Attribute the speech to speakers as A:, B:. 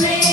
A: me.